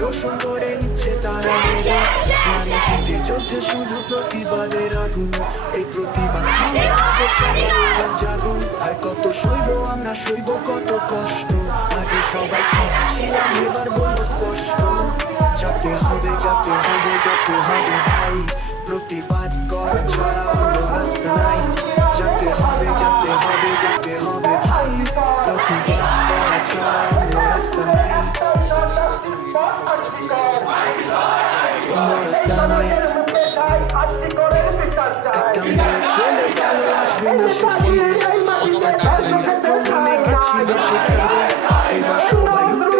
শোষণ করে নিচ্ছে তারা মেরে। চারিদিকে চলছে শুধু প্রতিবাদের আগুন, এই প্রতিবাদ থামলে হবে সবাই এবার জাগুন। আর কত সইব আমরা, সইব কত কষ্ট, আগে সবাই ঠিক ছিলাম এবার বলবো স্পষ্ট। যেতে হবে, যেতে হবে, যেতে হবে ভাই, প্রতিবাদ করা ছাড়া